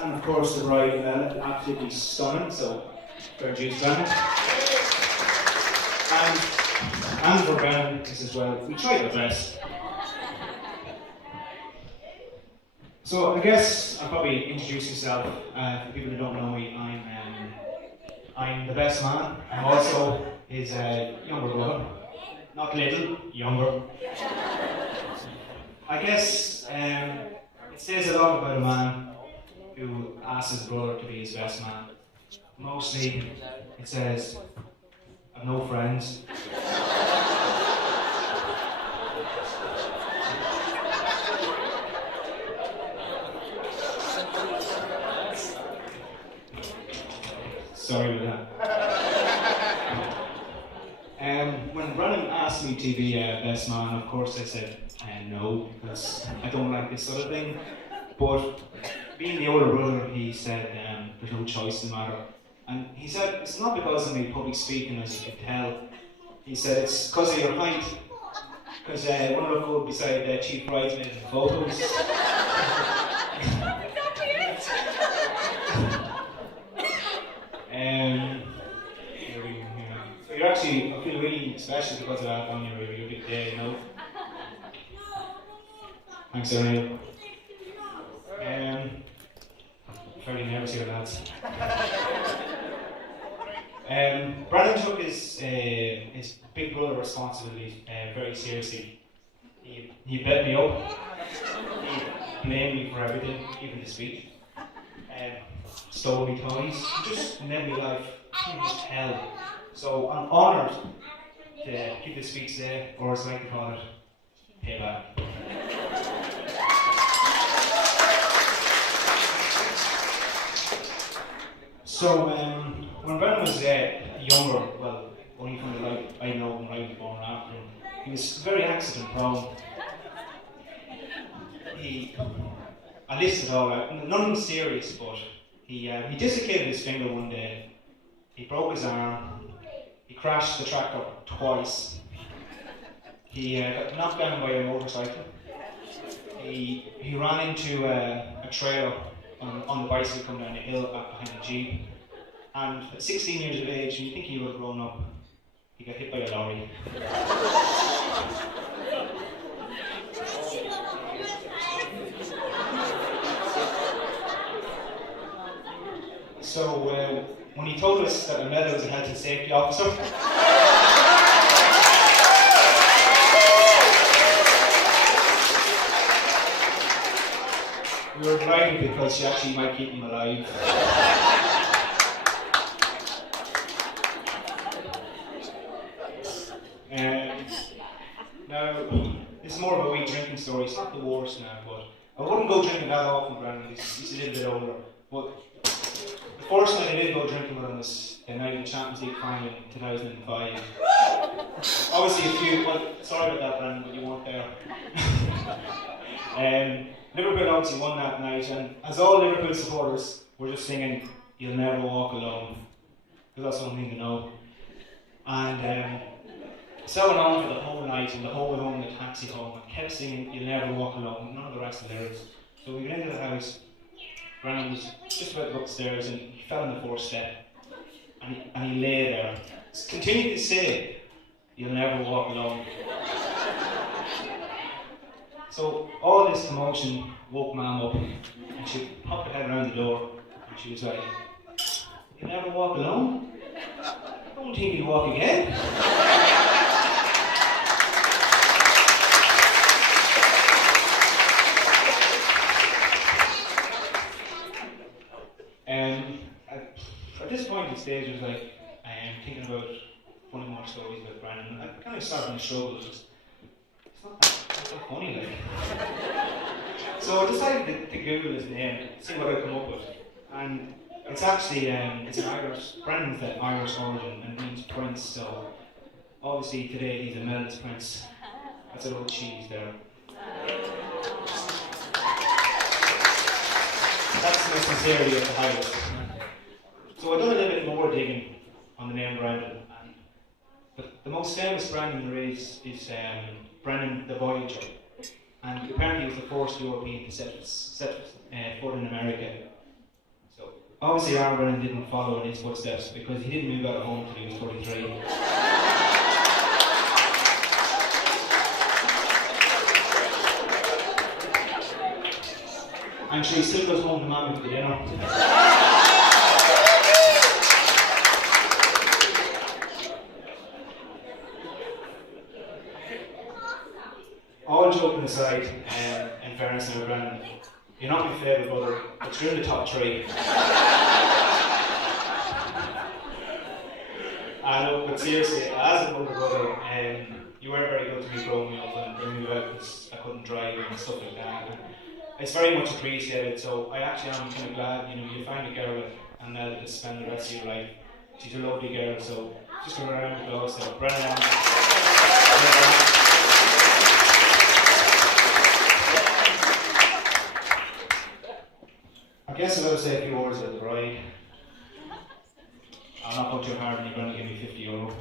And of course the bride and Ellen, absolutely stunning, so fair dues to them. And for Brennan as well, we tried our best. So I guess I'll probably introduce myself. For people who don't know me, I'm the best man. I'm also his younger brother. Not little, younger. I guess it says a lot about a man who asks his brother to be his best man. Mostly it says, I've no friends. Sorry about that. When Brennan asked me to be best man, of course I said no, because I don't like this sort of thing. But being the older brother, he said there's no choice in the matter. And he said it's not because of me public speaking, as you can tell. He said it's because of your height. Because one of them beside Chief Bridesmaid in the photos. So you're actually, I feel really special because of that on your big day, you know. Thanks, Ariel. Fairly nervous here, lads. Brandon took his big brother responsibility very seriously. He bet me up. He blamed me for everything, even the speech. Stole me toys. He just made me life just hell. So I'm honoured to keep this speech there, or as I like to call it, payback. So when Brennan was younger, well, only from the life I know him, right before and after him, he was very accident prone. I listed it all out, nothing serious, but he dislocated his finger one day, he broke his arm, he crashed the tractor twice, he got knocked down by a motorcycle, he ran into a trailer on the bicycle coming down the hill behind the Jeep, and at 16 years of age, you think he would have grown up, he got hit by a lorry. So when he told us that Amela was a health and safety officer, we were delighted because she actually might keep him alive. Now, this is more of a wee drinking story. It's not the worst now, but I wouldn't go drinking that often, Brandon. He's a little bit older. But the first night I did go drinking with him was the night of the Champions League final in 2005. Obviously, sorry about that, Brandon, but you weren't there. Liverpool obviously won that night, and as all Liverpool supporters, we're just singing "You'll Never Walk Alone," because that's something to know. And so went on for the whole night, and the whole way home in the taxi home, I kept singing "You'll Never Walk Alone," none of the rest of the lyrics. So we went into the house. Brandon was just about to go upstairs, and he fell on the fourth step, and he lay there, continued to say, "You'll never walk alone." So all this commotion woke Mum up, and she popped her head around the door, and she was like, "You'll never walk alone? I don't think you'll walk again." At this point in the stage, I was like, I am thinking about funny more stories about Brandon. I'm kind of starting to struggle. It's not that funny, like. So I decided to Google his name, see what I come up with. And it's actually, it's an Irish, Brandon's the Irish origin and means prince, so obviously today he's a Mel's prince. That's a little cheese there. That's my sincerity at the highest. So I've done a little bit more digging on the name Brandon, but the most famous Brandon there is Brandon the Voyager, and apparently he was the first European to set foot in America. Obviously, Aaron Brennan didn't follow in his footsteps because he didn't move out of home until he was 33. And she still goes home to Mammy for the dinner. All joking aside, in fairness to Brennan, you're not my favourite brother, but you're in the top three. But seriously, as a brother, you were very good to me growing me up and bringing me out because I couldn't drive and stuff like that. And it's very much appreciated, so I actually am kind of glad, you find a girl and now to spend the rest of your life. She's a lovely girl, so just give her a round of applause. So, Brennan. I guess I gotta say a few words about the bride. I'll not go too hard and you're going to give me €50.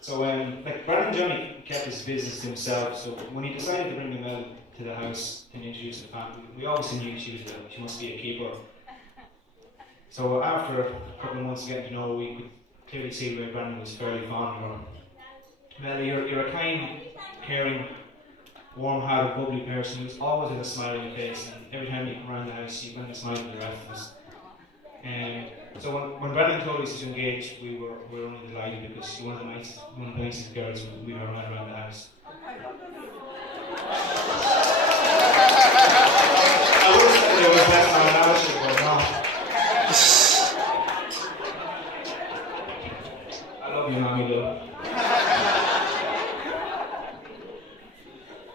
So, Brandon and Johnny kept his business to himself, so when he decided to bring Mel to the house and introduce the family, we obviously knew she must be a keeper. So after a couple of months of getting to know her, we could clearly see where Brandon was fairly fond of her. Mel, you're a kind, caring, warm-hearted, bubbly person who's always with a smile on your face, and every time you come around the house, you bring a smile to the rest of us. So when Brendan told us to engage, we were only delighted because you're one of the nicest girls we've ever met around the house. I would say they were best man out, but not. I love you, Mommy, though.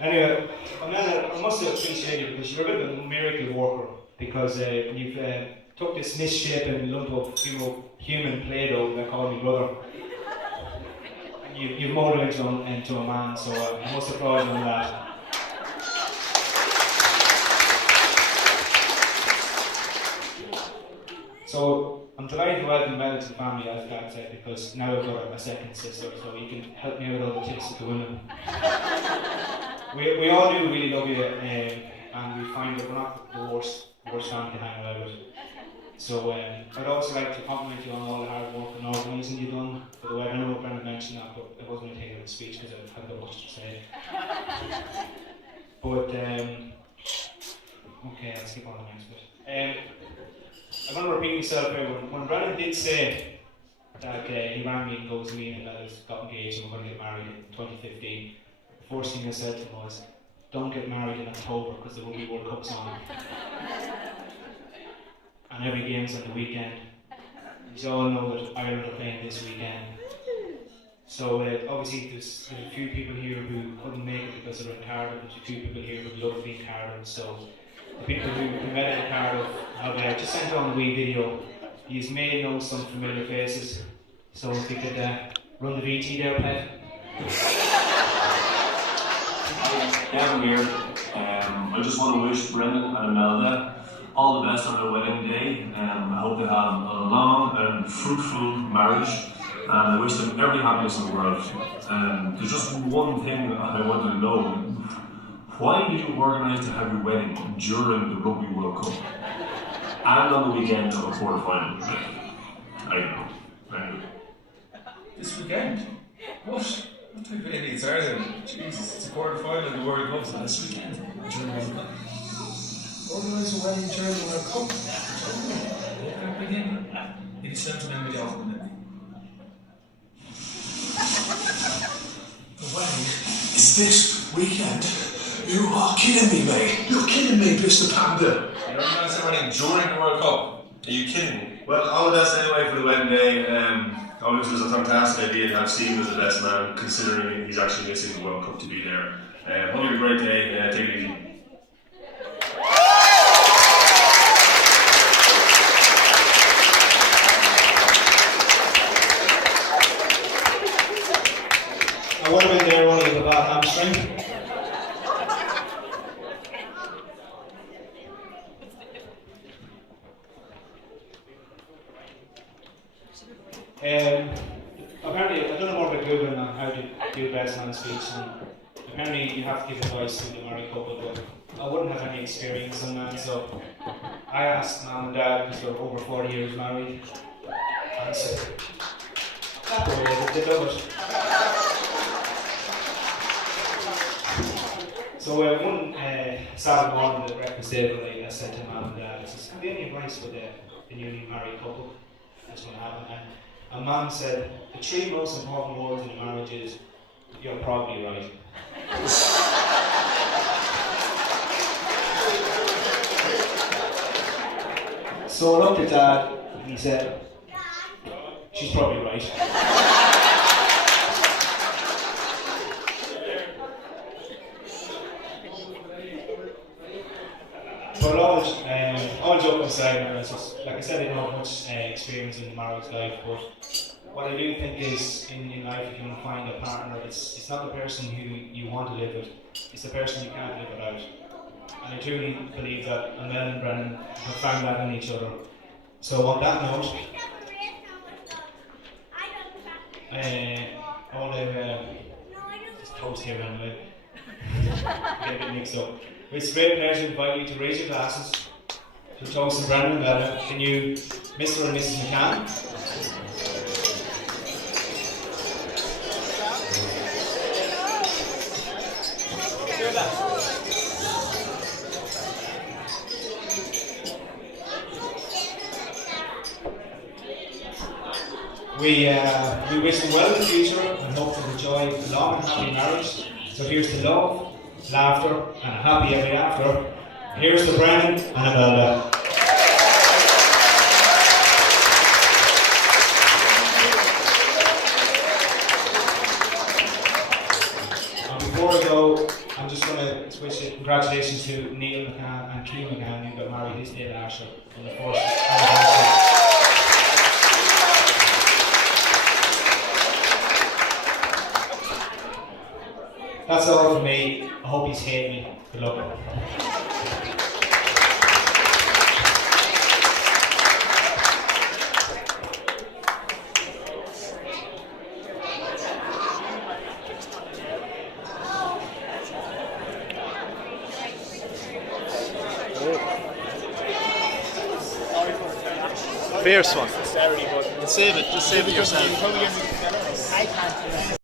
Anyway, I must appreciate you because you're a bit of a miracle worker because you've took this misshapen lump of human Play-Doh that called me brother. You've molded into a man, so I must applaud you on that. So I'm delighted to welcome Mel to the family, as Dad said, because now I've got a second sister, so you can help me out with all the tips to women. We all do really love you, and we find that we're not the worst family to hang out with. So I'd also like to compliment you on all the hard work and organising you've done for the wedding. I know Brendan mentioned that, but it wasn't a thing of the speech because I haven't got much to say. But okay, let's keep on the next bit. I'm going to repeat myself here. When Brendan did say that he rang me and goes to me and that us got engaged and we're going to get married in 2015, the first thing I said to him was, don't get married in October because there will be World Cups on. And every game's on the weekend. You all know that Ireland are playing this weekend. So obviously there's a few people here who couldn't make it because they're in Cardiff. There's a few people here who love being Cardiff. So the people who met in Cardiff have just sent on a wee video. You may know some familiar faces. So if you could run the VT there, Pat. Yeah, I'm here. I just want to wish Brendan and Imelda all the best on their wedding day. I hope they have a long and fruitful marriage, and I wish them every happiness in the world. There's just one thing I wanted to know. Why did you organise to have your wedding during the Rugby World Cup and on the weekend of a quarter-final? I don't know. Anyway. This weekend? What? What type of idiots are they? Jesus, it's a quarter-final of the World Cup, so this weekend. During the World Cup. Organise a wedding during the World Cup? What can I begin? Maybe sentiment me off, wouldn't it? The wedding is this weekend. You are kidding me, mate. You're kidding me, Mr. Panda. You organise a wedding during the World Cup? Are you kidding me? Well, all the best anyway for the wedding day. Obviously, it was a fantastic idea to have Stephen as the best man, considering he's actually missing the World Cup to be there. Hope you have a great day. Take it easy. I would have been there only with a bad hamstring. Apparently, I don't know more about Googling on how to do best man speech, and apparently you have to give advice to the married couple, but I wouldn't have any experience on that, so I asked Mum and Dad, because they're over 40 years married, and I said, that way, they love it. So one Saturday morning at the breakfast table, I said to Mum and Dad, I said, have you any advice for the newly married couple that's going to happen? And Mum said, the 3 most important words in a marriage is, you're probably right. So I looked at Dad and he said, she's probably right. But all joke aside, like I said, I didn't have much experience in the marriage life, but what I do think is in life, if you want to find a partner, it's not the person who you want to live with, it's the person you can't live without. And I truly believe that Mel and Brennan have found that in each other. So on that note, all the just toast here anyway. Get a bit mixed up. It's a great pleasure to invite you to raise your glasses to toast and Brennan and Bella. Can you, Mr. and Mrs. McCann? We wish them well in the future and hope to enjoy a long and happy marriage. So here's to love, laughter, and a happy ever after. Here's to Brennan and Imelda. And before I go, I'm just going to wish congratulations to Neil McCann and Keane McCann, who got married this day last year on the 1st anniversary. That's all from me. I hope he's hate me. Good luck. Fierce one. Save it. Just save it yourself.